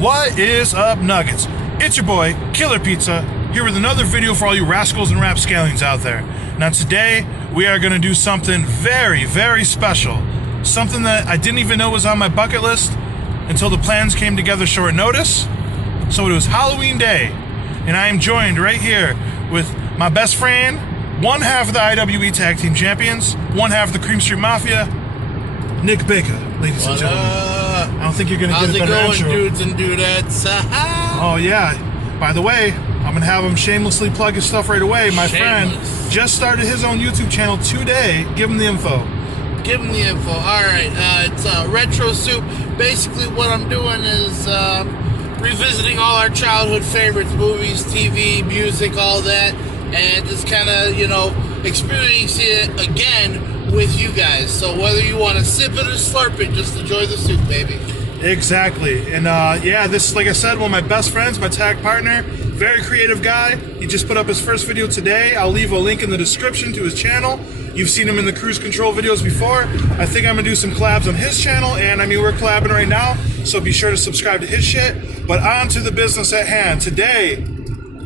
What is up, Nuggets? It's your boy, Killer Pizza, here with another video for all you rascals and rapscallions out there. Now today, we are going to do something very, very special. Something that I didn't even know was on my bucket list until the plans came together short notice. So it was Halloween Day, and I am joined right here with my best friend, one half of the IWE Tag Team Champions, one half of the Cream Street Mafia, Nick Baker, ladies and gentlemen. I don't think you're going to get a better intro. How's it going, dudes and dudettes? Oh, yeah. By the way, I'm going to have him shamelessly plug his stuff right away. My friend just started his own YouTube channel today. Give him the info. Give him the info. All right. It's Retro Soup. Basically, what I'm doing is revisiting all our childhood favorites, movies, TV, music, all that, and just kind of, experiencing it again with you guys. So whether you want to sip it or slurp it, just enjoy the soup, baby. Exactly. And yeah, this, like I said, one of my best friends, my tag partner, very creative guy. He just put up his first video today. I'll leave a link in the description to his channel. You've seen him in the cruise control videos before. I think I'm gonna do some collabs on his channel, and I mean, we're collabing right now, so be sure to subscribe to his shit. But on to the business at hand. Today,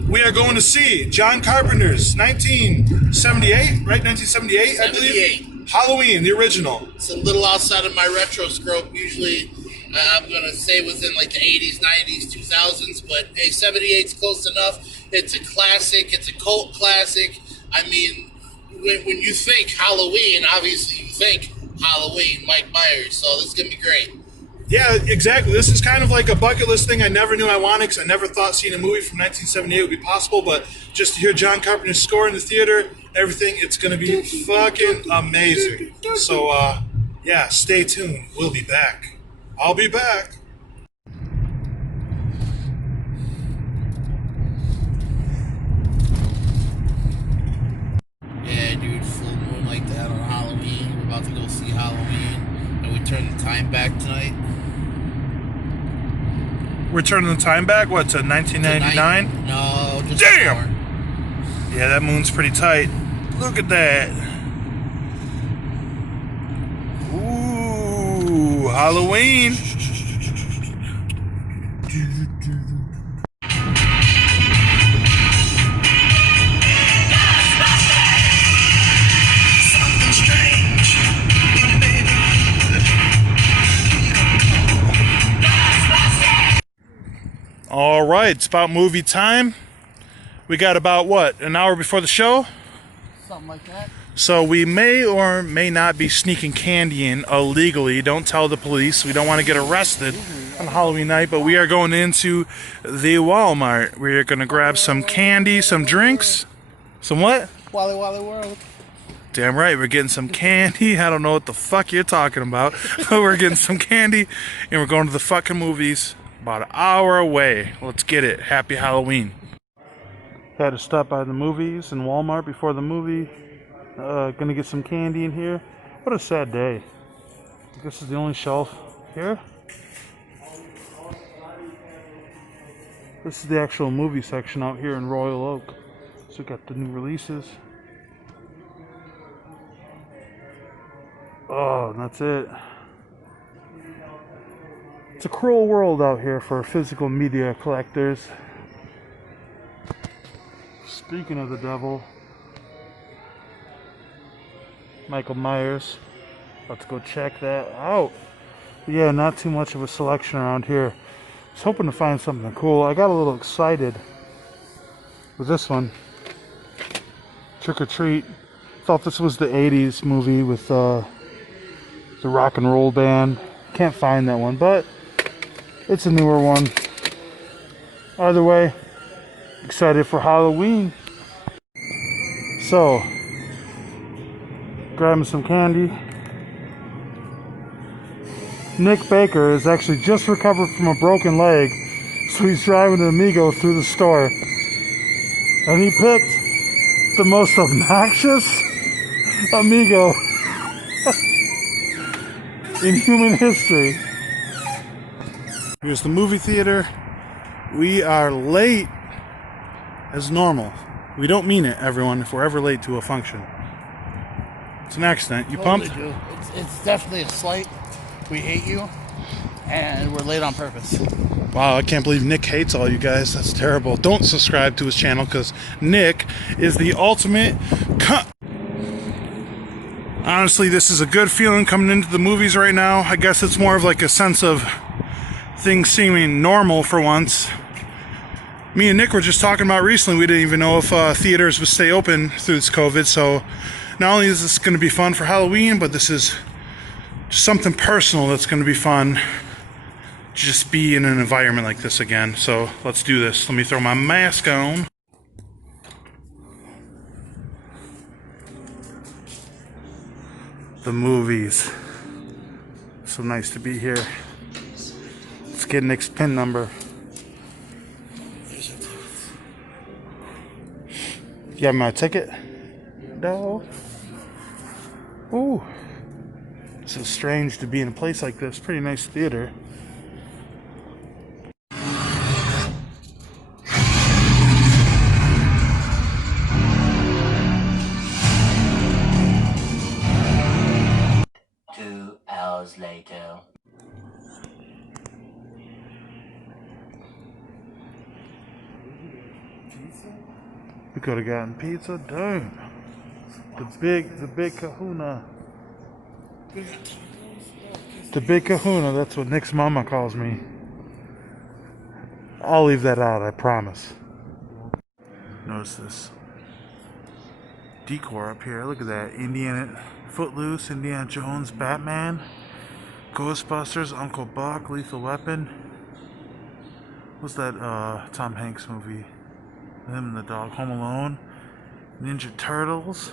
we are going to see John Carpenter's 1978, right? 1978, I believe? Halloween, the original. It's a little outside of my retro scope. Usually, I'm going to say within like the 80s, 90s, 2000s, but hey, 78's close enough. It's a classic. It's a cult classic. I mean, when you think Halloween, obviously you think Halloween, Mike Myers, so this is going to be great. Yeah, exactly. This is kind of like a bucket list thing I never knew I wanted, because I never thought seeing a movie from 1978 would be possible, but just to hear John Carpenter's score in the theater, everything, it's going to be fucking amazing. So, yeah, stay tuned. We'll be back. I'll be back. Yeah, dude, full moon like that on Halloween. We're about to go see Halloween, and we turn the time back tonight. We're turning the time back, what, to 1999? No, just damn! Yeah, that moon's pretty tight. Look at that. Ooh, Halloween. All right, it's about movie time. We got about, what, an hour before the show? Something like that. So we may or may not be sneaking candy in illegally. Don't tell the police. We don't want to get arrested on Halloween night, but we are going into the Walmart. We're going to grab some candy, some drinks. Some what? Wally Wally World. Damn right, we're getting some candy. I don't know what the fuck you're talking about, but we're getting some candy, and we're going to the fucking movies about an hour away. Let's get it. Happy Halloween. Had to stop by the movies and Walmart before the movie. Gonna get some candy in here. What a sad day. I guess this is the only shelf here. This is the actual movie section out here in Royal Oak. So we got the new releases. Oh, and that's it. It's a cruel world out here for physical media collectors. Speaking of the devil, Michael Myers. Let's go check that out. Yeah, not too much of a selection around here. I was hoping to find something cool. I got a little excited with this one. Trick or Treat. Thought this was the 80s movie with the rock and roll band. Can't find that one, but it's a newer one. Either way, excited for Halloween. So, grabbing some candy. Nick Baker has actually just recovered from a broken leg, so he's driving an Amigo through the store. And he picked the most obnoxious Amigo in human history. Here's the movie theater. We are late as normal. We don't mean it, everyone, if we're ever late to a function. It's an accident. You pumped? It's definitely a slight. We hate you, and we're late on purpose. Wow, I can't believe Nick hates all you guys. That's terrible. Don't subscribe to his channel because Nick is the ultimate Honestly, this is a good feeling coming into the movies right now. I guess it's more of like a sense of things seeming normal for once. Me and Nick were just talking about recently, we didn't even know if theaters would stay open through this COVID. So not only is this going to be fun for Halloween, but this is just something personal that's going to be fun. Just be in an environment like this again. So let's do this. Let me throw my mask on. The movies. So nice to be here. Let's get Nick's PIN number. You have my ticket? No. Ooh. It's so strange to be in a place like this. Pretty nice theater. Later. We could have gotten pizza. Damn. The big kahuna. The big kahuna, that's what Nick's mama calls me. I'll leave that out, I promise. Notice this decor up here. Look at that. Indiana Footloose, Indiana Jones, Batman, Ghostbusters, Uncle Buck, Lethal Weapon. What's that Tom Hanks movie? Him and the dog. Home Alone. Ninja Turtles.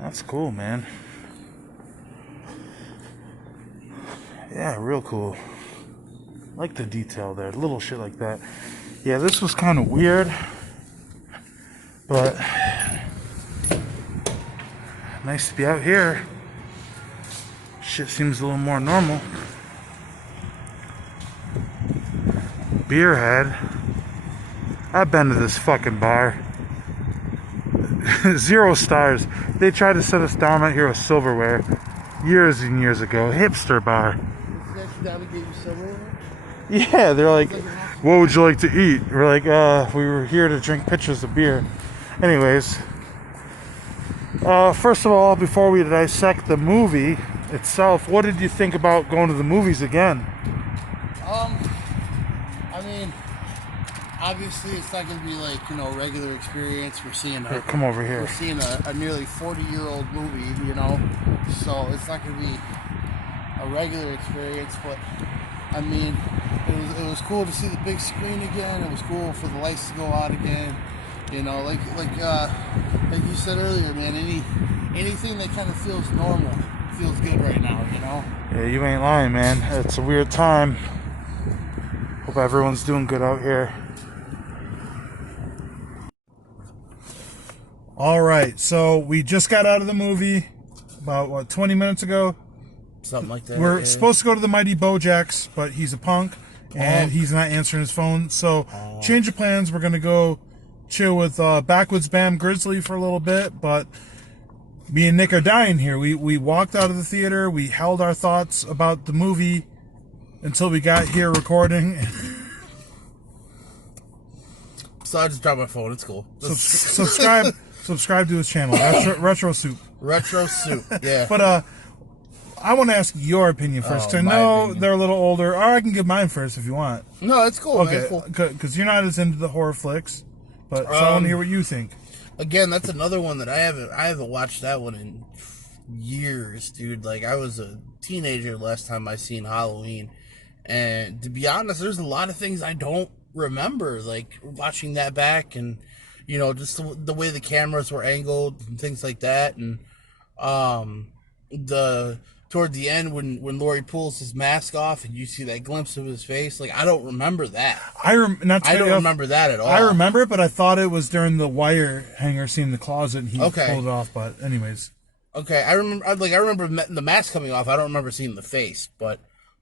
That's cool, man. Yeah, real cool. Like the detail there, little shit like that. Yeah, this was kind of weird, but nice to be out here. Shit seems a little more normal. Beerhead. I've been to this fucking bar. 0 stars. They tried to set us down out here with silverware years and years ago. Hipster bar. Yeah, they're like, what would you like to eat? We're like, we were here to drink pitchers of beer. Anyways, first of all, before we dissect the movie itself, what did you think about going to the movies again? I mean, obviously it's not going to be like, you know, regular experience. We're seeing Here, come over here. We're seeing a nearly 40-year-old movie, you know, so it's not going to be a regular experience, but I mean, it was cool to see the big screen again. It was cool for the lights to go out again. You know, like you said earlier, man. Anything that kind of feels normal feels good right now. You know. Yeah, you ain't lying, man. It's a weird time. Hope everyone's doing good out here. All right, so we just got out of the movie about 20 minutes ago. Something like that. We're supposed to go to the Mighty Bojack's, but he's a punk and he's not answering his phone. So change of plans. We're gonna go chill with Backwoods Bam Grizzly for a little bit, but me and Nick are dying here. We walked out of the theater. We held our thoughts about the movie until we got here recording. So I just dropped my phone. It's cool. Subscribe to his channel, Retro Soup. Retro Soup. Yeah. But I want to ask your opinion first. I know they're a little older, or I can give mine first if you want. No, it's cool. Okay, because you're not as into the horror flicks, but so I want to hear what you think. Again, that's another one that I haven't watched that one in years, dude. Like, I was a teenager last time I seen Halloween, and to be honest, there's a lot of things I don't remember, like watching that back, and you know, just the way the cameras were angled and things like that, and toward the end when Laurie pulls his mask off and you see that glimpse of his face, like I don't remember that. I don't remember that at all. I remember it, but I thought it was during the wire hanger scene in the closet and he pulled it off. But anyways, okay, I remember the mask coming off. I don't remember seeing the face, but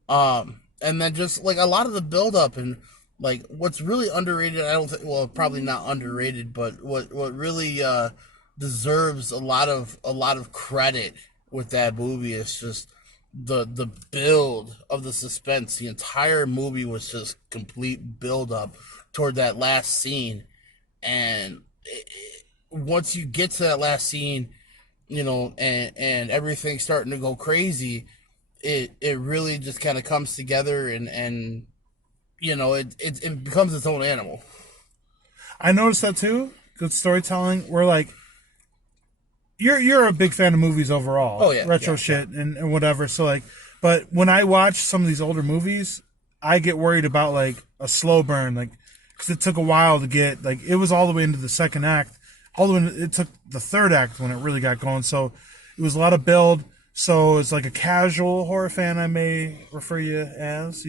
and then just like a lot of the build up and like what's really underrated. I don't think, well, probably not underrated, but what really deserves a lot of credit with that movie. It's just the build of the suspense. The entire movie was just complete build up toward that last scene, and once you get to that last scene, and everything's starting to go crazy, it really just kind of comes together, and it becomes its own animal. I noticed that too. Good storytelling. Where like you're a big fan of movies overall. Oh yeah, retro yeah, shit and whatever. So like, but when I watch some of these older movies, I get worried about like a slow burn, like because it took a while to get like it was all the way into the second act. All the way it took the third act when it really got going. So it was a lot of build. So it's like a casual horror fan, I may refer you as,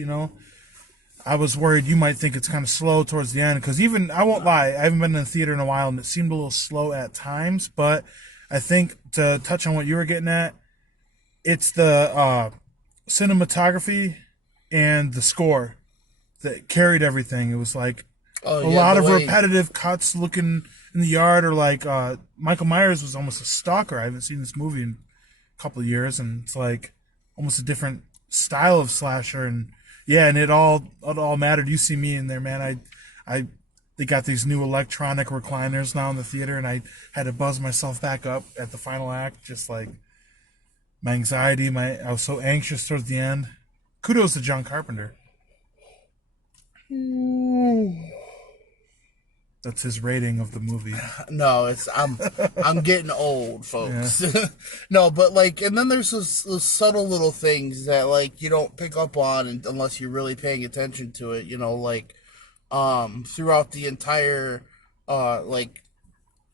I was worried you might think it's kind of slow towards the end because even I won't lie, I haven't been in the theater in a while and it seemed a little slow at times. But I think to touch on what you were getting at, it's the cinematography and the score that carried everything. It was like Oh a yeah, lot the of way repetitive cuts looking in the yard, or like Michael Myers was almost a stalker. I haven't seen this movie in a couple of years, and it's like almost a different style of slasher. And yeah, and it all mattered. You see me in there, man. They got these new electronic recliners now in the theater, and I had to buzz myself back up at the final act. Just like my anxiety, I was so anxious towards the end. Kudos to John Carpenter. That's his rating of the movie. No, I'm getting old, folks. Yeah. No, but like, and then there's those subtle little things that like you don't pick up on unless you're really paying attention to it. Like throughout the entire like,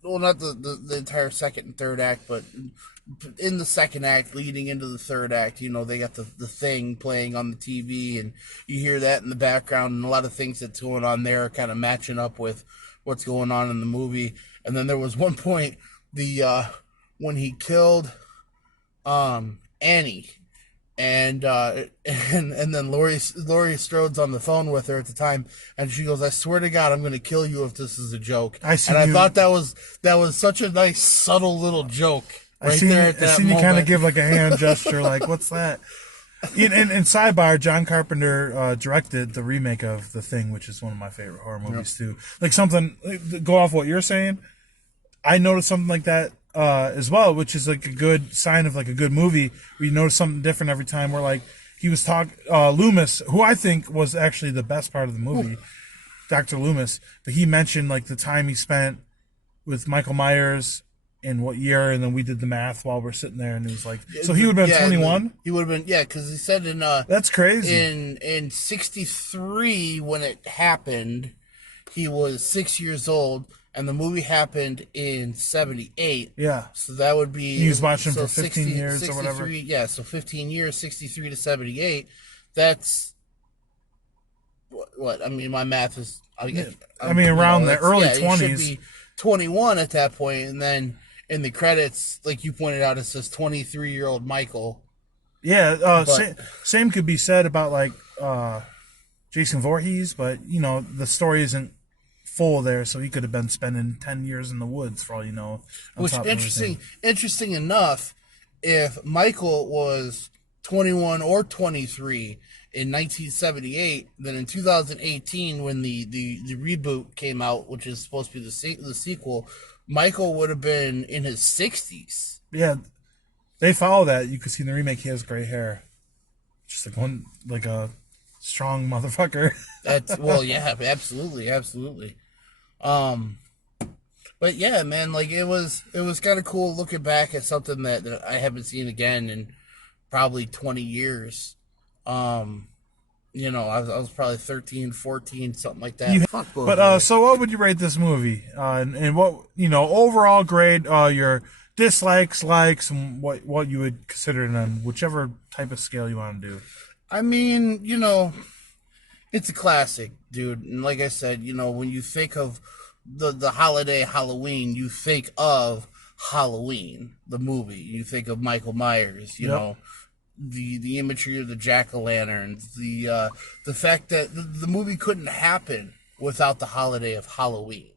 well, not the entire second and third act, but in the second act leading into the third act, they got the thing playing on the TV, and you hear that in the background, and a lot of things that's going on there are kind of matching up with what's going on in the movie. And then there was one point, the when he killed Annie, and then Laurie Strode's on the phone with her at the time, and she goes, "I swear to God, I'm going to kill you if this is a joke." I thought that was such a nice subtle little joke. I seen you kind of give like a hand gesture, like what's that? In sidebar, John Carpenter directed the remake of The Thing, which is one of my favorite horror movies too. Like something, go off what you're saying. I noticed something like that as well, which is like a good sign of like a good movie. Where you notice something different every time. Where like he was Loomis, who I think was actually the best part of the movie, Dr. Loomis. But he mentioned like the time he spent with Michael Myers. In what year, and then we did the math while we're sitting there, and it was like, so he would have been 21. He would have been, because he said in that's crazy. In 63 when it happened, he was 6 years old, and the movie happened in 78. Yeah, so that would be he was watching for 15 years or whatever. Yeah, so 15 years, 63 to 78. That's what I mean. My math is. Around the early 20s. He should be 21 at that point, and then. In the credits, like you pointed out, it says 23-year-old Michael. Yeah, same could be said about like Jason Voorhees, but the story isn't full there, so he could have been spending 10 years in the woods for all you know. Which interesting enough, if Michael was 21 or 23 in 1978, then in 2018 when the reboot came out, which is supposed to be the sequel. Michael would have been in his 60s. Yeah, they follow that. You can see in the remake he has gray hair, just like a strong motherfucker. Yeah, absolutely. But yeah, man, like it was kind of cool looking back at something that I haven't seen again in probably 20 years. I was probably 13, 14, something like that. So what would you rate this movie? And what, overall grade, your dislikes, likes, and what you would consider it on whichever type of scale you want to do. I mean, it's a classic, dude. And like I said, when you think of the holiday Halloween, you think of Halloween, the movie. You think of Michael Myers, you know. The imagery of the jack-o'-lanterns, the fact that the movie couldn't happen without the holiday of Halloween.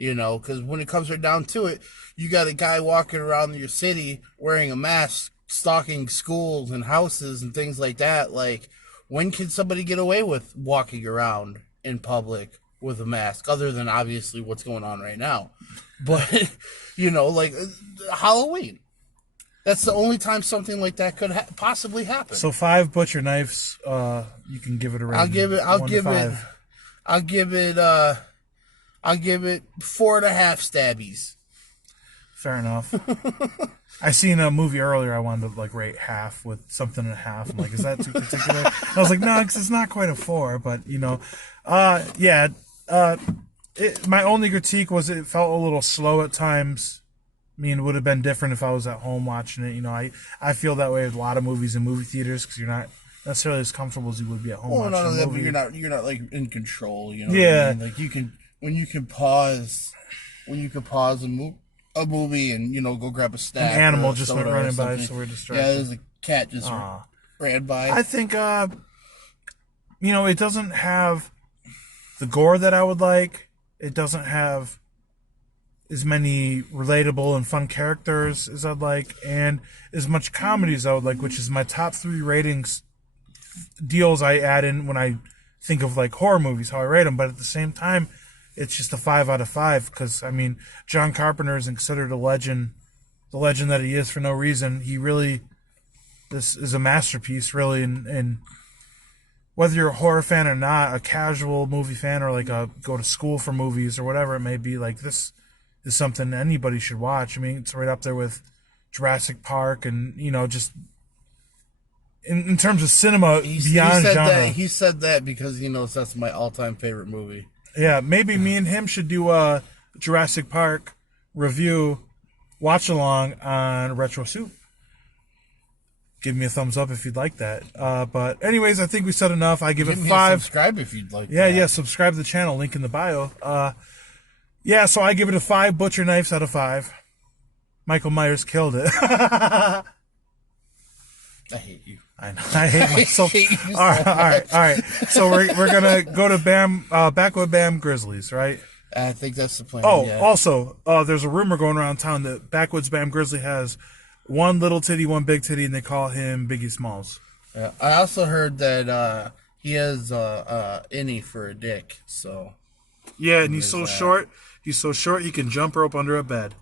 You know, because when it comes right down to it, you got a guy walking around your city wearing a mask, stalking schools and houses and things like that. Like, when can somebody get away with walking around in public with a mask, other than obviously what's going on right now? But, you know, like Halloween. That's the only time something like that could possibly happen. So 5 butcher knives. You can give it a rating. I'll give it 4.5 stabbies. Fair enough. I seen a movie earlier. I wanted to like rate half with something and a half. I'm like, is that too particular? I was like, no, because it's not quite a 4. But you know, yeah. My only critique was it felt a little slow at times. I mean, it would have been different if I was at home watching it. You know, I feel that way with a lot of movies in movie theaters because you're not necessarily as comfortable as you would be at home watching a movie. But you're not like in control. You know, yeah. What I mean? Like you can pause a movie and, you know, go grab a snack. An animal just went running by, so we're distracted. Yeah, there's a cat just ran by. I think, you know, it doesn't have the gore that I would like. It doesn't have as many relatable and fun characters as I'd like, and as much comedy as I would like, which is my top 3 ratings deals I add in when I think of like horror movies, how I rate them. But at the same time, it's just a 5 out of 5 because, I mean, John Carpenter is considered a legend, the legend that he is for no reason. This is a masterpiece, really, and whether you're a horror fan or not, a casual movie fan or like a go to school for movies or whatever it may be, like this is something anybody should watch. I mean, it's right up there with Jurassic Park and, you know, just in terms of cinema beyond genre. He said that because he knows that's my all-time favorite movie. Yeah, maybe me and him should do a Jurassic Park review watch along on Retro Soup. Give me a thumbs up if you'd like that. But anyways, I think we said enough. I give it 5. Subscribe if you'd like. Yeah, subscribe to the channel. Link in the bio. Yeah, so I give it a 5 butcher knives out of 5. Michael Myers killed it. I hate you. I know. I hate myself. I hate you so all right. So we're gonna go to Backwood Bam Grizzlies, right? I think that's the plan. Oh, yeah. Also, there's a rumor going around town that Backwoods Bam Grizzly has one little titty, one big titty, and they call him Biggie Smalls. Yeah. I also heard that he has innie for a dick. So yeah, and he's so short. He's so short he can jump rope under a bed.